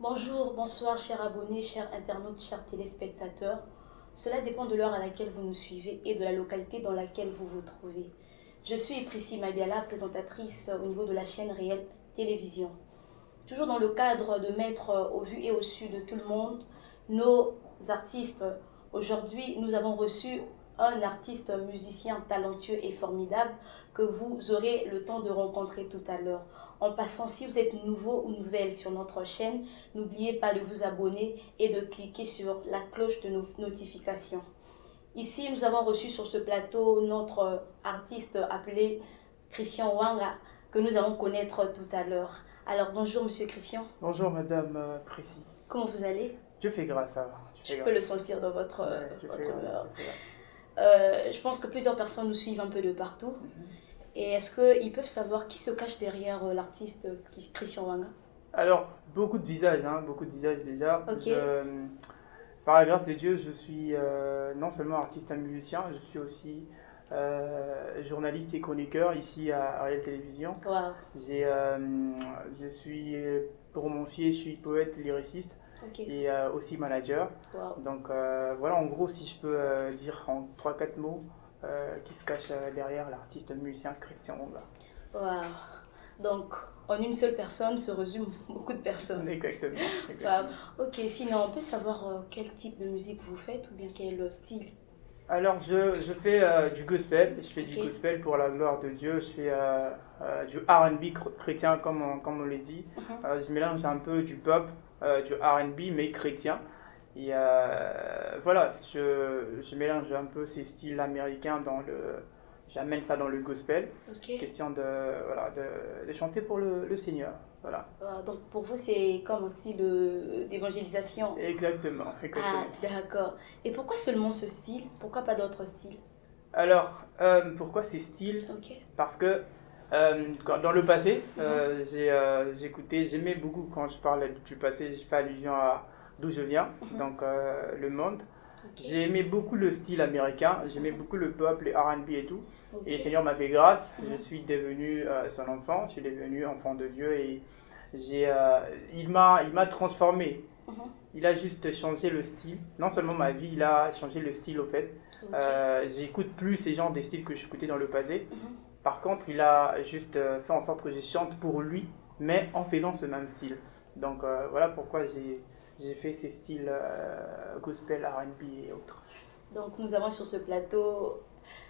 Bonjour, bonsoir, chers abonnés, chers internautes, chers téléspectateurs. Cela dépend de l'heure à laquelle vous nous suivez et de la localité dans laquelle vous vous trouvez. Je suis Priscille Mabiala, présentatrice au niveau de la chaîne Réelle Télévision. Toujours dans le cadre de mettre au vu et au su de tout le monde nos artistes. Aujourd'hui, nous avons reçu un artiste musicien talentueux et formidable que vous aurez le temps de rencontrer tout à l'heure. En passant, si vous êtes nouveau ou nouvelle sur notre chaîne, n'oubliez pas de vous abonner et de cliquer sur la cloche de notification. Ici, nous avons reçu sur ce plateau notre artiste appelé Christian Wanga, que nous allons connaître tout à l'heure. Alors, bonjour Monsieur Christian. Bonjour Madame Précy. Comment vous allez? Dieu fait grâce, ça va. Je peux le sentir dans votre, Ouais, Dieu fait grâce, humeur. Dieu fait grâce. Je pense que plusieurs personnes nous suivent un peu de partout. Et est-ce qu'ils peuvent savoir qui se cache derrière l'artiste Christian Wanga? Alors, beaucoup de visages, beaucoup de visages déjà. Ok. Par la grâce de Dieu, je suis non seulement artiste et musicien, je suis aussi journaliste et chroniqueur ici à Ariel Télévision. Wow. Je suis romancier, je suis poète, lyriciste Ok. et aussi manager. Wow. Donc voilà, en gros, si je peux dire en trois quatre mots qui se cache derrière l'artiste musicien Christian Wanga. Wow. Donc, en une seule personne se résume beaucoup de personnes. Exactement. Wow. Ok, sinon, on peut savoir quel type de musique vous faites ou bien quel style? Alors, je fais du gospel, je fais du Ok. gospel pour la gloire de Dieu, je fais du R&B chrétien comme on le dit. Mhm. Je mélange un peu du pop, du R&B mais chrétien. Et voilà, je mélange un peu ces styles américains j'amène ça dans le gospel, Ok. question voilà, de chanter pour le Seigneur. Voilà. Donc, pour vous, c'est comme un style d'évangélisation. Exactement, Ah, exactement. d'accord. Et pourquoi seulement ce style? Pourquoi pas d'autres styles? Alors, pourquoi ces styles? Ok. Parce que dans le passé, Mhm. j'aimais beaucoup quand je parle du passé, je fais allusion à d'où je viens, Mhm. donc le monde. Ok. J'ai aimé beaucoup le style américain, j'aimais Mhm. beaucoup le pop, les R&B et tout. Et le Ok. Seigneur m'a fait grâce, je Mhm. suis devenu son enfant, je suis devenu enfant de Dieu et j'ai, euh, il m'a transformé. Mhm. Il a juste changé le style. Non seulement ma vie, il a changé le style au fait. Ok. J'écoute plus ces genres de styles que j'écoutais dans le passé. Mhm. Par contre, il a juste fait en sorte que je chante pour lui, mais en faisant ce même style. Donc voilà pourquoi j'ai fait ces styles gospel, R&B et autres. Donc, nous avons sur ce plateau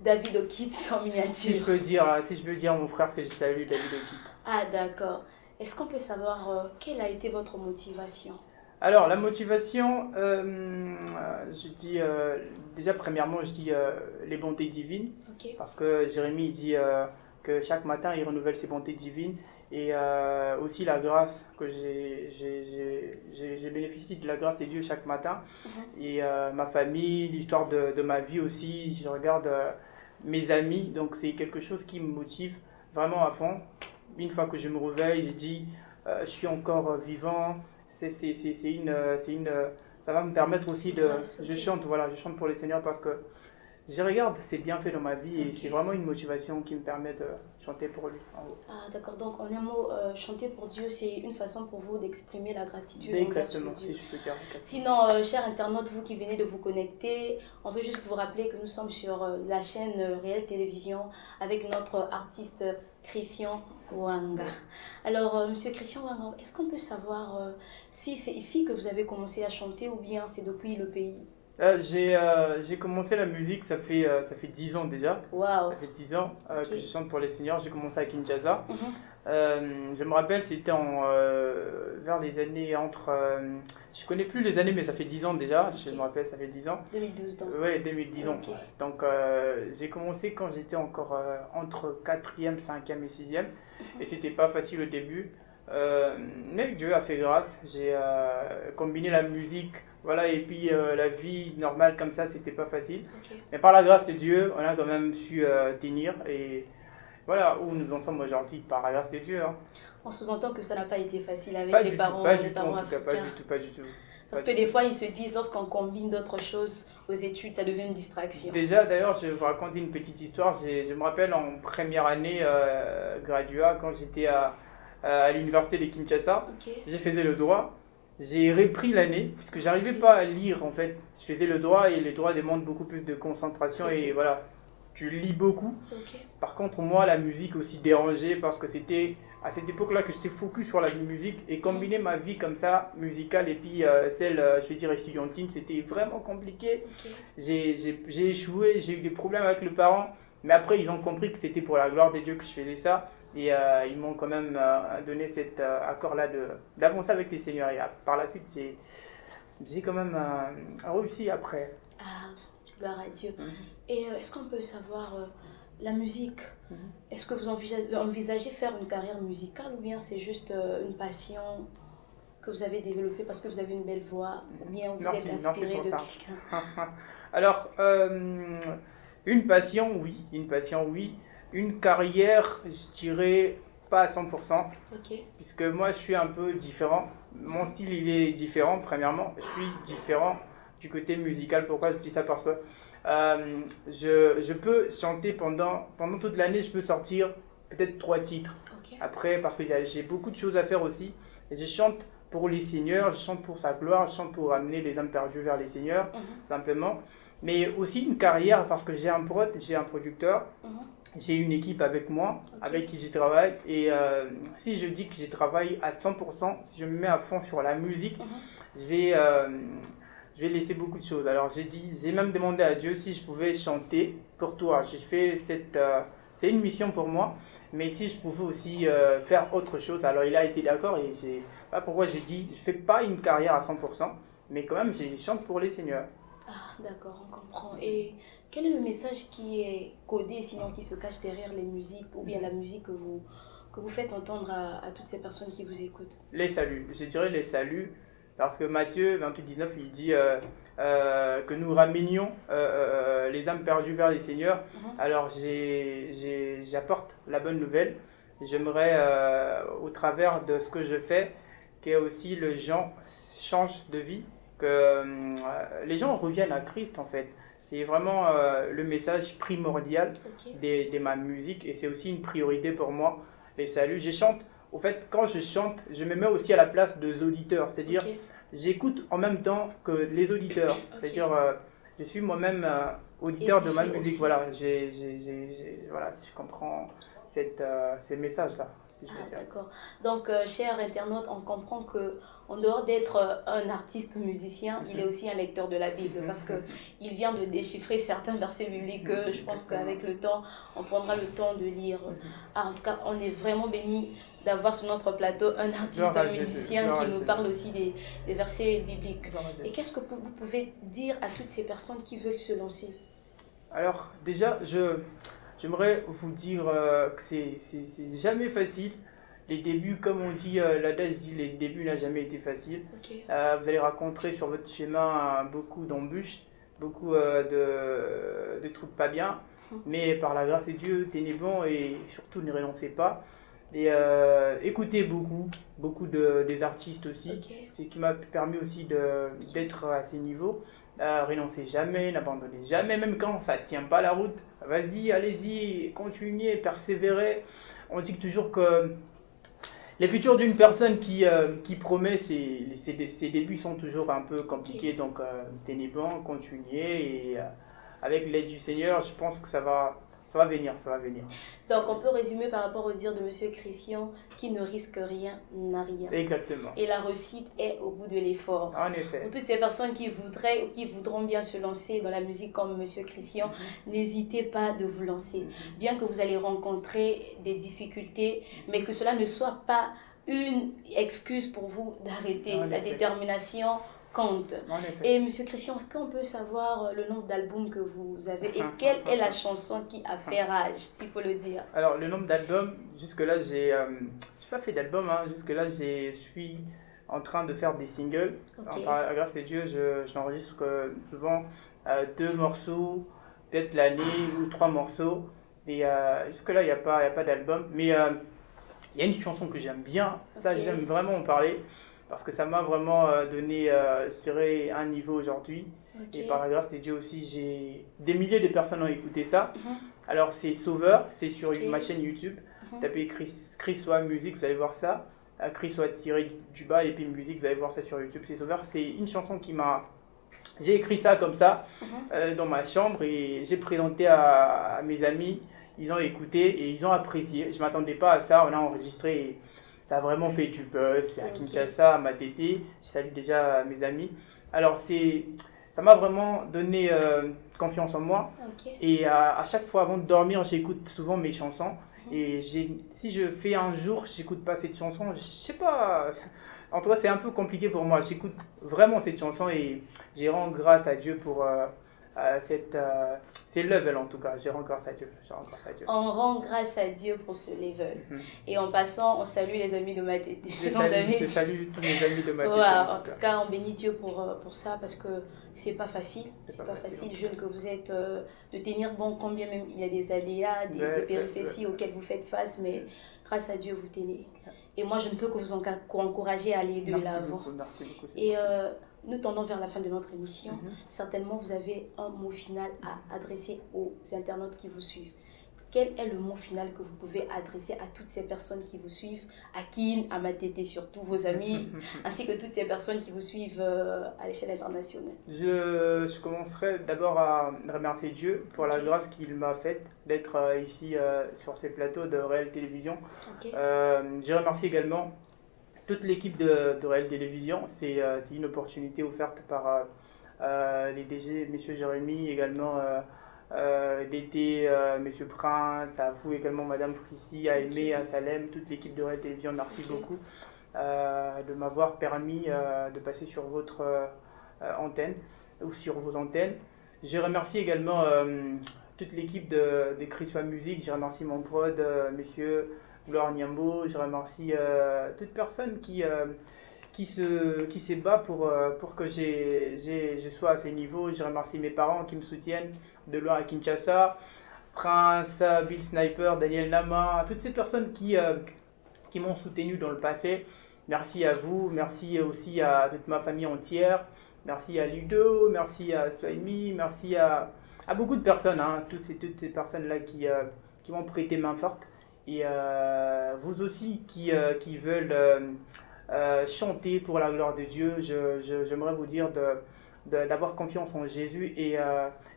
David O'Keefe en Si je miniature. peux dire, si je peux dire à mon frère que je salue David Okip. Ah, d'accord. Est-ce qu'on peut savoir quelle a été votre motivation? Alors, la motivation, je dis déjà premièrement, je dis les bontés divines, Ok. parce que Jérémie il dit que chaque matin il renouvelle ses bontés divines et aussi la grâce que j'ai bénéficié de la grâce de Dieu chaque matin Mhm. et ma famille, l'histoire de ma vie aussi, je regarde mes amis, donc c'est quelque chose qui me motive vraiment à fond. Une fois que je me réveille, je dis je suis encore vivant, c'est une, ça va me permettre aussi Grâce, je ok. chante, voilà, je chante pour le Seigneur parce que je regarde c'est bien fait dans ma vie et c'est Ok. vraiment une motivation qui me permet de chanter pour lui, en gros. Ah, d'accord. Donc, en un mot, chanter pour Dieu, c'est une façon pour vous d'exprimer la gratitude envers ce Exactement, si Dieu. je peux dire exactement. Sinon, chers internautes, vous qui venez de vous connecter, on veut juste vous rappeler que nous sommes sur la chaîne Réelle Télévision avec notre artiste Christian Wanga. Alors, Monsieur Christian Wanga, est-ce qu'on peut savoir si c'est ici que vous avez commencé à chanter ou bien c'est depuis le pays? J'ai commencé la musique, ça fait 10 ans déjà. Waouh! Ça fait 10 ans Ok. que je chante pour les seniors. J'ai commencé à Kinshasa. Mhm. Je me rappelle, c'était vers les années entre. Je connais plus les années, mais ça fait 10 ans déjà. Je Ok. me rappelle, ça fait 10 ans. 2012 donc. Ouais, 2010 ans. Ok. Ouais. Donc j'ai commencé quand j'étais encore entre quatrième, cinquième et sixième. Et Mhm. c'était pas facile au début. Mais Dieu a fait grâce. J'ai combiné la musique, voilà, et puis la vie normale comme ça, c'était pas facile. Ok. Mais par la grâce de Dieu, on a quand même su tenir. Et voilà où nous en sommes aujourd'hui, par la grâce de Dieu. Hein. On sous-entend que ça n'a pas été facile avec Pas du tout, pas les du tout en parents tout cas, pas africains. du tout, pas du tout. Pas Parce que du des tout. fois, ils se disent, lorsqu'on combine d'autres choses aux études, ça devient une distraction. Déjà, d'ailleurs, je vais vous raconter une petite histoire. Je me rappelle en première année gradua, quand j'étais à l'université de Kinshasa, Ok. j'ai faisais le droit. j'ai repris l'année, parce que j'arrivais pas à lire en fait. Je faisais le droit et le droit demande beaucoup plus de concentration et Ok, voilà, tu lis beaucoup. ok. Par contre, moi, la musique aussi dérangeait parce que c'était à cette époque-là que j'étais focus sur la musique et Mhm. combiner ma vie comme ça, musicale, et puis celle, je vais dire, estudiantine, c'était vraiment compliqué. Ok. J'ai échoué, j'ai eu des problèmes avec les parents, mais après, ils ont compris que c'était pour la gloire de Dieu que je faisais ça. Et ils m'ont quand même donné cet accord-là d'avancer avec les seigneurs. Et par la suite, j'ai quand même réussi après. Ah, gloire à Dieu. Mhm, Et est-ce qu'on peut savoir la musique? mhm. Est-ce que vous envisagez faire une carrière musicale ou bien c'est juste une passion que vous avez développée parce que vous avez une belle voix ou bien vous êtes Merci, merci inspiré pour de ça. quelqu'un? Alors, une passion, oui, une passion, oui. Une carrière, je dirais pas à 100%, Ok. puisque moi je suis un peu différent. Mon Mhm. style il est différent, premièrement. Je suis différent du côté musical. Pourquoi je dis ça? Parce que je peux chanter pendant toute l'année, je peux sortir peut-être 3 titres. Ok. Après, parce que j'ai beaucoup de choses à faire aussi. Et je chante pour les seigneurs, je chante pour sa gloire, je chante pour amener les âmes perdues vers les seigneurs, Mhm. simplement. Mais aussi une carrière, parce que j'ai un prod, j'ai un producteur, Mhm. j'ai une équipe avec moi, Ok. avec qui je travaille. Et si je dis que je travaille à 100%, si je me mets à fond sur la musique, Mhm. je vais, euh, je vais laisser beaucoup de choses. Alors j'ai même demandé à Dieu si je pouvais chanter pour toi. J'ai fait c'est une mission pour moi, mais si je pouvais aussi faire autre chose. Alors il a été d'accord et pas pourquoi j'ai dit, je fais pas une carrière à 100%, mais quand même, je chante pour les seigneurs. Ah, d'accord, on comprend. Et quel est le message qui est codé, sinon qui se cache derrière les musiques ou bien la musique que vous faites entendre à toutes ces personnes qui vous écoutent? Les saluts, je dirais les saluts, parce que Matthieu 28,19, il dit que nous ramenions les âmes perdues vers les seigneurs. Mhm. Alors j'apporte la bonne nouvelle. J'aimerais, au travers de ce que je fais, que aussi les gens changent de vie, que les gens reviennent à Christ en fait. C'est vraiment le message primordial Ok, de ma musique et c'est aussi une priorité pour moi. Les saluts, je chante au fait, quand je chante, je me mets aussi à la place des auditeurs. ok, C'est-à-dire, j'écoute en même temps que les auditeurs. ok. C'est-à-dire, je suis moi-même auditeur de ma Édifié musique. aussi. Voilà, voilà, je comprends ces messages-là, si je veux Ah, dire. d'accord. Donc, cher internaute, on comprend que en dehors d'être un artiste musicien, il est Mhm, aussi un lecteur de la Bible parce que mhm, il vient de déchiffrer certains versets bibliques que je pense exactement. qu'avec le temps, on prendra le temps de lire. Mhm. Ah, en tout cas, on est vraiment béni d'avoir sur notre plateau un artiste Gloire à Jésus, musicien gloire qui à nous Jésus, parle aussi des versets bibliques. gloire à Et Jésus. qu'est-ce que vous pouvez dire à toutes ces personnes qui veulent se lancer? Alors, déjà, j'aimerais vous dire que c'est jamais facile. Les débuts, comme on dit, l'adage dit, les débuts n'ont jamais été faciles. Ok. Vous allez rencontrer sur votre chemin beaucoup d'embûches, beaucoup de trucs pas bien. Mais par la grâce de Dieu, tenez bon et surtout ne renoncez pas. Et écoutez beaucoup des artistes aussi. Ok. C'est ce qui m'a permis aussi d'être à ces niveaux. Renoncez jamais, n'abandonnez jamais, même quand ça ne tient pas la route. Vas-y, allez-y, continuez, persévérez. On dit toujours que les futurs d'une personne qui promet, ses débuts sont toujours un peu Ok. compliqués. Donc, tenez bon, continuez. Et avec l'aide du Seigneur, je pense que ça va venir, ça va venir. Donc, on peut résumer par rapport au dire de Monsieur Christian qui ne risque rien n'a rien. Exactement. Et la réussite est au bout de l'effort. En Pour effet. toutes ces personnes qui voudraient ou qui voudront bien se lancer dans la musique comme Monsieur Christian, Mhm, n'hésitez pas de vous lancer. mhm, Bien que vous allez rencontrer des difficultés, mais que cela ne soit pas une excuse pour vous d'arrêter. en La effet. détermination compte. En effet. Et Monsieur Christian, est-ce qu'on peut savoir le nombre d'albums que vous avez et quelle est la chanson qui a fait rage, s'il faut le dire? Alors, le nombre d'albums, jusque-là, j'ai pas fait d'album, hein. Jusque-là, je suis en train de faire des singles. Ok, Par la grâce de Dieu, j'enregistre souvent 2 morceaux, peut-être l'année ou 3 morceaux. Et jusque-là, il y a pas d'album. Mais il y a une chanson que j'aime bien. Ça, ok, j'aime vraiment en parler. Parce que ça m'a vraiment donné, je dirais, un niveau aujourd'hui. ok. Et par la grâce de Dieu aussi, j'ai des milliers de personnes ont écouté ça. Mhm, Alors c'est Sauveur, c'est sur ok. ma chaîne YouTube. Mhm. Tapez Chris Soa Musique, vous allez voir ça. Christ soit tiré du bas et puis musique, vous allez voir ça sur YouTube, c'est Sauveur. C'est une chanson qui m'a... J'ai écrit ça comme ça dans ma chambre et j'ai présenté à mes amis. Ils ont écouté et ils ont apprécié. Je ne m'attendais pas à ça. On a enregistré et ça a vraiment fait du buzz. À Kinshasa, à Matete. Je salue déjà mes amis. Alors ça m'a vraiment donné confiance en moi. Et à chaque fois avant de dormir, j'écoute souvent mes chansons. Et si je fais un jour, j'écoute pas cette chanson, je sais pas. En tout cas, c'est un peu compliqué pour moi. J'écoute vraiment cette chanson et j'ai rends grâce à Dieu pour ces levels en tout cas. J'ai rends grâce à Dieu. On rend grâce à Dieu pour ce level. Et en passant, on salue les amis de Matete. Je salue tous mes amis de Matete. En tout cas, on bénit Dieu pour ça parce que c'est pas facile. C'est pas facile, jeune que vous êtes, de tenir bon, combien même il y a des aléas, des péripéties auxquelles vous faites face, mais grâce à Dieu, vous tenez. Et moi, je ne peux que vous encourager à aller de l'avant. Merci beaucoup. Et nous tendons vers la fin de notre émission. Certainement, vous avez un mot final à adresser aux internautes qui vous suivent. Quel est le mot final que vous pouvez adresser à toutes ces personnes qui vous suivent, à Kin, à Matete, surtout vos amis, ainsi que toutes ces personnes qui vous suivent à l'échelle internationale? Je commencerai d'abord à remercier Dieu pour la grâce qu'il m'a faite d'être ici sur ces plateaux de Réel Télévision. Je remercie également toute l'équipe de Réel Télévision. C'est une opportunité offerte par les DG, M. Jérémy, également d'été, M. Prince, à vous également, Madame Prissy, à Aimé, à Salem, toute l'équipe de Réel Télévision, merci beaucoup de m'avoir permis de passer sur votre antenne ou sur vos antennes. Je remercie également toute l'équipe de Christ Musique. Je remercie mon prod, monsieur Gloire Niambo. Je remercie toute personne qui se bat pour que je sois à ce niveau. Je remercie mes parents qui me soutiennent de loin à Kinshasa, Prince, Bill Sniper, Daniel Nama, toutes ces personnes qui m'ont soutenu dans le passé. Merci à vous, merci aussi à toute ma famille entière, merci à Ludo, merci à Soimi, merci à beaucoup de personnes, toutes ces personnes-là qui m'ont prêté main forte. Et vous aussi qui veulent chanter pour la gloire de Dieu, j'aimerais vous dire d'avoir confiance en Jésus et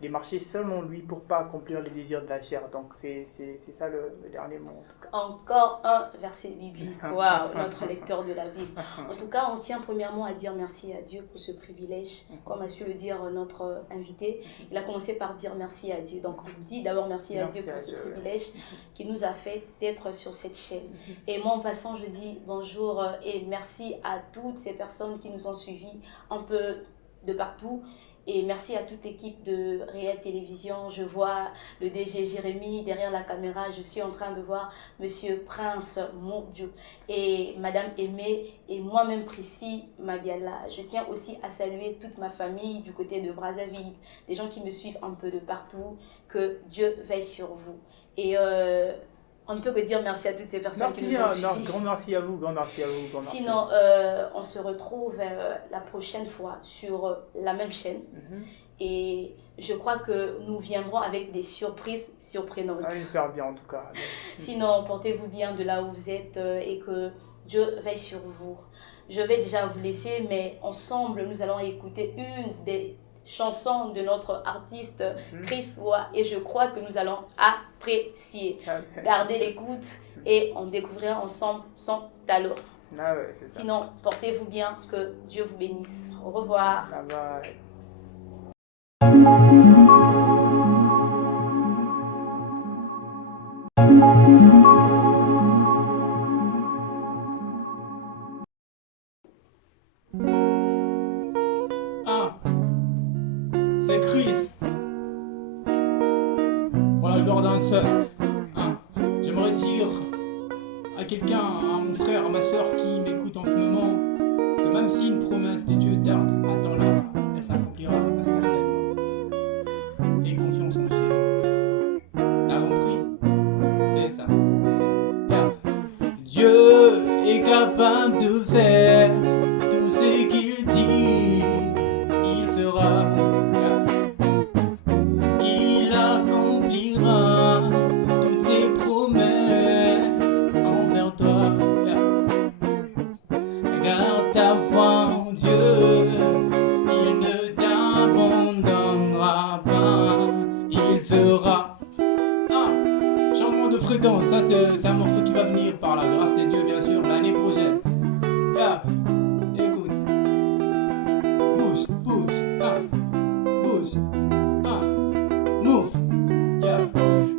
de marcher selon lui pour ne pas accomplir les désirs de la chair. Donc c'est ça le dernier mot en tout cas. Encore un verset biblique. Waouh, notre lecteur de la Bible. En tout cas, on tient premièrement à dire merci à Dieu pour ce privilège. Comme a su le dire notre invité, il a commencé par dire merci à Dieu. Donc on dit d'abord merci à Dieu pour ce privilège qui nous a fait d'être sur cette chaîne. Et moi en passant, je dis bonjour et merci à toutes ces personnes qui nous ont suivis un peu de partout. Et merci à toute l'équipe de Réel Télévision. Je vois le DG Jérémy derrière la caméra. Je suis en train de voir Monsieur Prince, mon Dieu, et Madame Aimée et moi-même Prissy Mabiala. Je tiens aussi à saluer toute ma famille du côté de Brazzaville, des gens qui me suivent un peu de partout. Que Dieu veille sur vous. Et on ne peut que dire merci à toutes ces personnes qui nous ont suivis. Grand merci à vous, grand merci à vous. Grand merci. Sinon, on se retrouve la prochaine fois sur la même chaîne. Et je crois que nous viendrons avec des surprises surprenantes. J'espère bien en tout cas. Sinon, portez-vous bien de là où vous êtes et que Dieu veille sur vous. Je vais déjà vous laisser, mais ensemble, nous allons écouter une des chansons de notre artiste Chris Wa et je crois que nous allons apprécier. Gardez l'écoute et on découvrira ensemble son talent. Sinon, portez-vous bien, que Dieu vous bénisse. Au revoir. Bye bye. C'est Chris. Pour la gloire d'un seul. J'aimerais dire à quelqu'un, à mon frère, à ma soeur qui m'écoute en ce moment, que même si une promesse de Dieu tarde, attends-la, elle s'accomplira certainement. Aie confiance en Jésus. T'as compris? C'est ça. Dieu est capable de faire tout ce qu'il dit, il fera. Il accomplira toutes ses promesses envers toi. la foi en Dieu, il ne t'abandonnera pas, il fera. Changement de fréquence, ça c'est un morceau qui va venir par la grâce de Dieu bien sûr l'année prochaine. Écoute, bouge, bouge, bouge, move.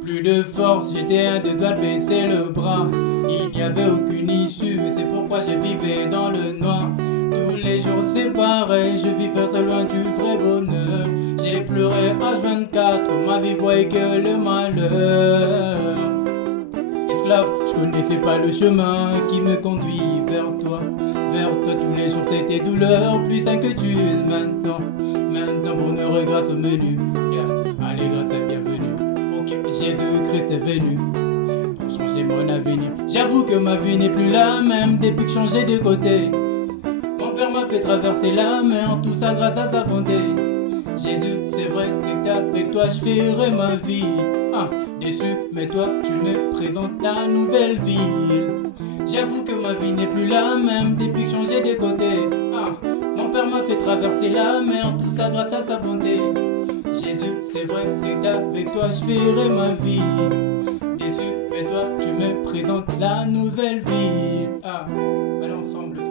Plus de force, j'étais à deux doigts de baisser le bras. Il n'y avait aucune issue, c'est pourquoi je vivais dans le noir. Tous les jours c'est pareil, je vivais très loin du vrai bonheur. J'ai pleuré H24, ma vie voyait que le malheur. Esclave, je connaissais pas le chemin qui me conduit vers toi. Vers toi tous les jours c'était douleur, plus inquiétude maintenant. Maintenant bonheur et grâce au menu. Allez grâce et bienvenue. Ok, Jésus-Christ est venu pour changer mon avenir. J'avoue que ma vie n'est plus la même depuis que j'ai changé de côté. Mon père m'a fait traverser la mer, tout ça grâce à sa bonté. Jésus, c'est vrai, c'est qu'avec toi je ferai ma vie. Déçu, mais toi tu me présentes ta nouvelle ville. J'avoue que ma vie n'est plus la même depuis que j'ai changé de côté. Mon père m'a fait traverser la mer, tout ça grâce à sa bonté. Jésus, c'est vrai, c'est qu'avec toi je ferai ma vie. Déçu, mais toi tu me présentes la nouvelle ville. Allez ensemble.